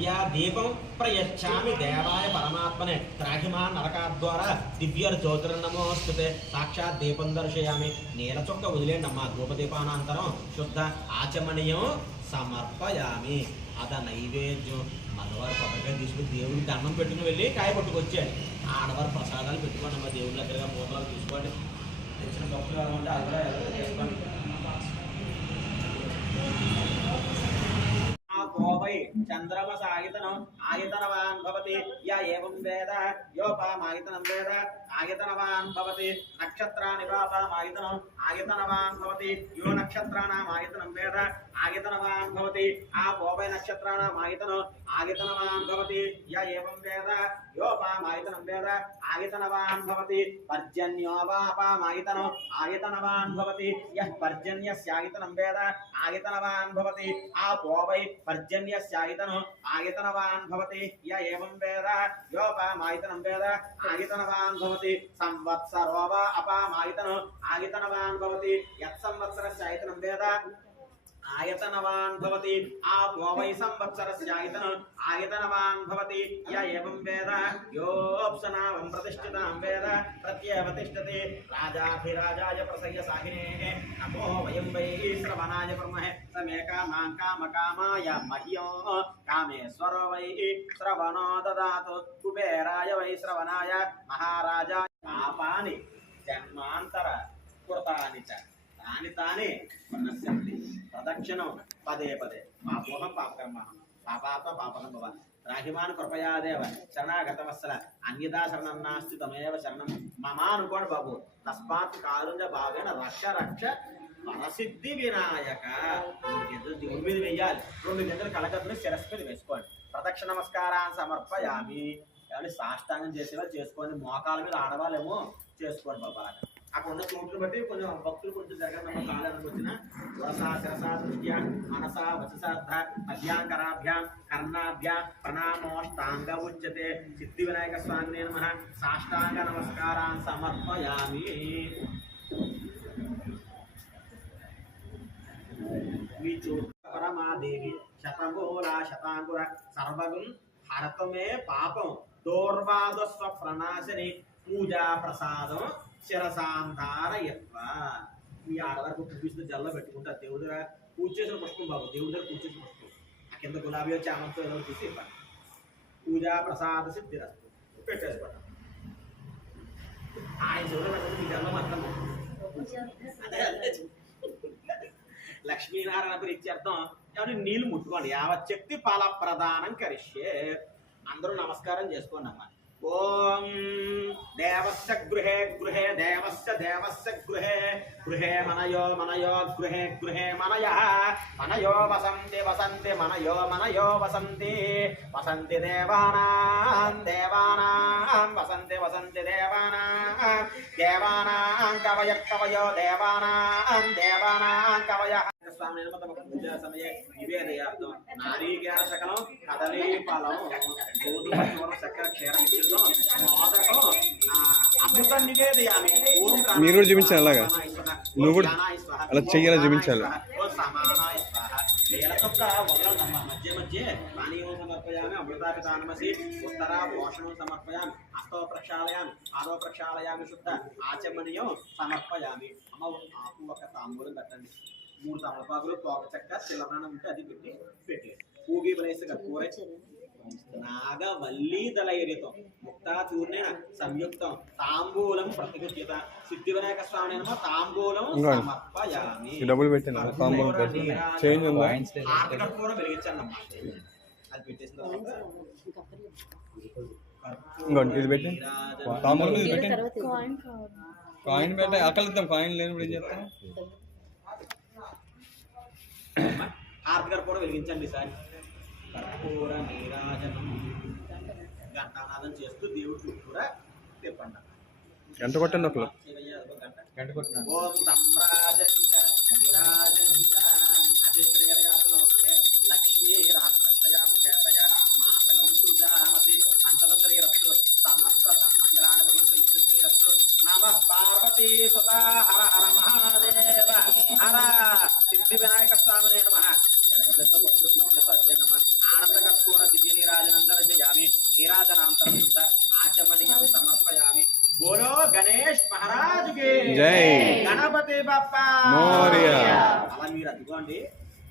या दीपं प्रयच्छामि देवाय परमात्मने त्राहिमा नरकाद्वारा दिव्यर ज्योतिर्नमोस्तुते साक्षात् दीपं दर्शयामि नीलचुक्क वदिलेंडम्मा धूपदीपानान्तरं शुद्ध आचमनीयं సమర్పయామి అద నైవేద్యం మగవారు కొబ్బరికాయ తీసుకుని దేవుడికి దండం పెట్టుకుని వెళ్ళి కాయ పట్టుకొచ్చాడు ఆడవారు ప్రసాదాలు పెట్టుకోండి అమ్మ దేవుడి దగ్గరగా మూతలు తీసుకోండి తెచ్చిన భక్తులు ఉంటే అందులో ఎవరు చేసుకోండి वै चंद्रमस आयतनम आयतनवान् भवति य एवं वेद योपामायतनं वेद आयतनवान् भवति नक्षत्राणि वापामायतनं आयतनवान् भवति यो नक्षत्राणाम् आयतनं वेद आयतनवान् भवति आपो वै नक्षत्राणाम् आयतनं आयतनवान् भवति य एवं वेद योपामायतनं वेद आयतनवान् भवति पर्जन्यो वापामायतनं आयतनवान् भवति यः पर्जन्यस्यायतनं वेद आयतनवान् भवति आपो वै पर्जन्यस्यायतनं आयतनवान् भवति य एवं वेद योपामायतनं वेद आयतनवान् भवति संवत्सरो वा अपामायतनं आयतनवान् भवति यत्संवत्सरस्य आयतनं वेद आयतनवान् भवति आपो वै संवत्सरस्य आयतनं आयतनवान् भवति य एवं वेद योऽप्सनावं प्रतिष्ठितां वेद प्रत्येव तिष्ठति राजाधिराजाय प्रसह्य साहिने नमो वयं वै श्रवणाय ब्रह्महे समे कामां कामकामाय मह्यो कामेश्वरो वै श्रवणो ददातु कुबेराय वै श्रवणाय महाराजाय पापानि जन्मांतर कृतानि च तानि तानि मनस्यन्ति प्रदक्षिणं पदे पदे पापोहं पापकर्महं पापात्मा पापनं भव राहिमान् कृपया देव शरणागतवत्सल अन्यदा शरणं नास्ति तमेव शरणं ममानुकोण बाबू तस्मात् कारुण्य भावेन रक्ष रक्ष మనసిద్ధి వినాయక దేవుడి మీద వేయాలి 2 గంటలు కలగత్తుని శిరస్సు మీద వేసుకోండి ప్రదక్షిణ నమస్కారాన్ని సమర్పయామి కాబట్టి సాష్టాంగం చేసేవాళ్ళు చేసుకోండి మోకాల మీద ఆడవాళ్ళేమో చేసుకోండి బాబా అక్కడ ఉన్న చోట్ల బట్టి కొంచెం భక్తులు కొంచెం జగన్ కాలానికి వచ్చిన వరసా శిరసా దృష్ట్యా మనసా వచసార్థ అభ్యాంకరాభ్యాం కర్ణాభ్యాం ప్రణామోష్టాంగ ఉచ్యతే సిద్ధి వినాయక స్వామినే నమః సాష్టాంగ నమస్కారాన్ని సమర్పయామి परमादेवी शतमूला शतांकुर सर्वगुण हरतमे पापं दौर्वादस्व प्रणाशने पूजा प्रसादं शिरसांधारयत्वा ఈ ఆడవారికి పూజిస్తూ జల్లో పెట్టుకుంటారు దేవుడి దగ్గర పూజ చేసిన పుష్పం బాబు దేవుడి దగ్గర పూజ చేసిన పుష్పం ఆ కింద గులాబీ చామంతో ఏదో తీసి ఇవ్వండి పూజా ప్రసాద సిద్ధిరస్తు పెట్టేసుకోండి ఆయన చూడబెట్టదు మీ జల్లో మాత్రం అదే అదే లక్ష్మీనారాయణ ప్రీత్యర్థం ఎవరి నీళ్ళు ముట్టుకోండి యావచ్చక్తి ఫల ప్రదానం కరిష్యే అందరూ నమస్కారం చేసుకోండి అమ్మా ఓం దేవస్య గృహే గృహే దేవస్య దేవస్య గృహే గృహే మనయో మనయో గృహే గృహే మనయః మనయో వసంతి వసంతి మనయో మనయో వసంతి వసంతి దేవానాం దేవానాం వసంతి వసంతి దేవానాం దేవానాం కవయ కవయో దేవానాం దేవానాం కవయః स्वामी पूजा समय निवेदयार्थं नारीज्ञान शकलं कदली फलं गोधूम चक्कर क्षीरं मोदकं अमृतं निवेदयामि ओम మీరు కూడా చూపించాలి అలాగా నువ్వు కూడా అలా చెయ్యాలి చూపించాలి సమానాయ స్వాహ నేలకొక్క వదలనమ్మ మధ్య మధ్య పానీయం సమర్పయామి అమృతాపితానమసి ఉత్తర పోషణం సమర్పయామి హస్తో ప్రక్షాళయామి పాదో ప్రక్షాళయామి శుద్ధ ఆచమనీయం సమర్పయామి అమ్మ ఆకు ఒక తాంబూలం పెట్టండి 3 తమలపాకులు తోక చెక్క చిల్లనాన ఉంటే అది పెట్టి ఊగి బలేస కర్పూర నాగవల్లి దళయరితం ముక్తా చూర్ణేన సంయుక్తం తాంబూలం ప్రతిగృహ్యత సిద్ధి వినాయక స్వామి నమ తాంబూలం సమర్పయామి డబుల్ పెట్టిన తాంబూలం చేంజ్ ఉందా హారతి కర్పూరం వెలిగించండి అమ్మా అది పెట్టేసిన తర్వాత ఇంకోటి ఇది పెట్టి తాంబూలం ఇది పెట్టి కాయిన్ పెట్ట అకలిద్దాం కాయిన్ లేనప్పుడు ఏం చేస్తాం హారతి కర్పూరం వెలిగించండి సార్ కర్పూర నీరాజనం గంటానాదం చేస్తూ దేవుడి చుట్టూరా తిప్పండి గంట కొట్టండి ఒకరు గంట కొట్టండి ఓం సంరాజంచ నీరాజంచ అభిశ్రేయయాతనో గ్రే లక్ష్మీ రాక్షసయాం చేతయ మాతకం సుజామతి పంచదశరీ రక్షు సమస్త సన్మంగళాన భవంతు నిత్యశ్రీ రక్షు నమః పార్వతీ సుత హర హర మహాదేవ హర సిద్ధి వినాయక స్వామినే నమః ఆనంద కర్పూర దివ్య నీరాజనాంతరం ఆచమనీయం సమర్పయామి. బోలో గణేష్ మహారాజ్ కి జై. గణపతి బప్పా మోరియా. అలా మీరు అందుకోండి,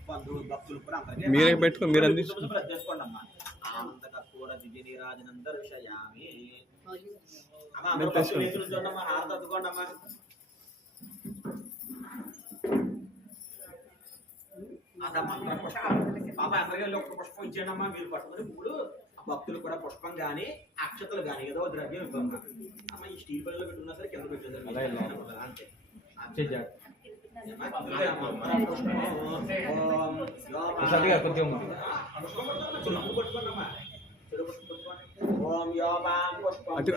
బంధువులు భక్తులు కూడా అందరికీ మీరే పెట్టుకో, మీరు చేసుకోండి అమ్మా. ఆనంద కర్పూర దివ్య నీరాజనందర విషయామి. అమ్మా మీరు అందరూ భక్తులు ఎదురు చూడమ్మా, హారతి అందుకోండి అమ్మా. అదమ్మా పుష్పం పాప అందరికీ ఒక పుష్పం ఇచ్చేయండి అమ్మా. మీరు పట్టుకుని పూలు భక్తులు కూడా పుష్పం గాని అక్షతలు గాని ఏదో ద్రవ్యం ఇవ్వమ్మా. అమ్మ ఈ స్టీల్ పళ్ళలో పెట్టుకున్నా సరే కింద పెట్టేది అంతే.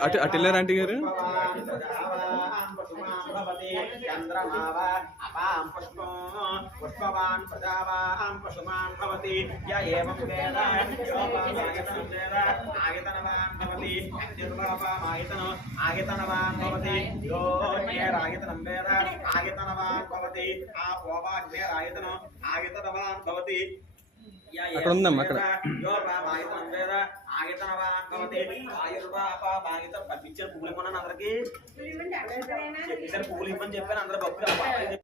అటు వెళ్ళారు ఆంటీ గారు. చంద్రమావ అపాం పుష్పం పుష్పవాన్ ప్రజావాన్ పశుమాన్ భవతి య ఏవం వేద యోపామాయతనం వేద ఆయతనవాన్ భవతి నిర్వాపామాయతనం ఆయతనవాన్ భవతి యో నేరాయతనం వేద ఆయతనవాన్ భవతి ఆ పోవాగ్నేరాయతనం ఆయతనవాన్ భవతి అక్కడ ఉందమ్మా అక్కడ. యోపామాయతనం వేద ఆయతనవాన్ భవతి ఆయుర్వాపామాయతం పంపించారు పువ్వులు ఇవ్వమని అందరికి చెప్పేసారు. పువ్వులు ఇవ్వని చెప్పాను అందరు భక్తులు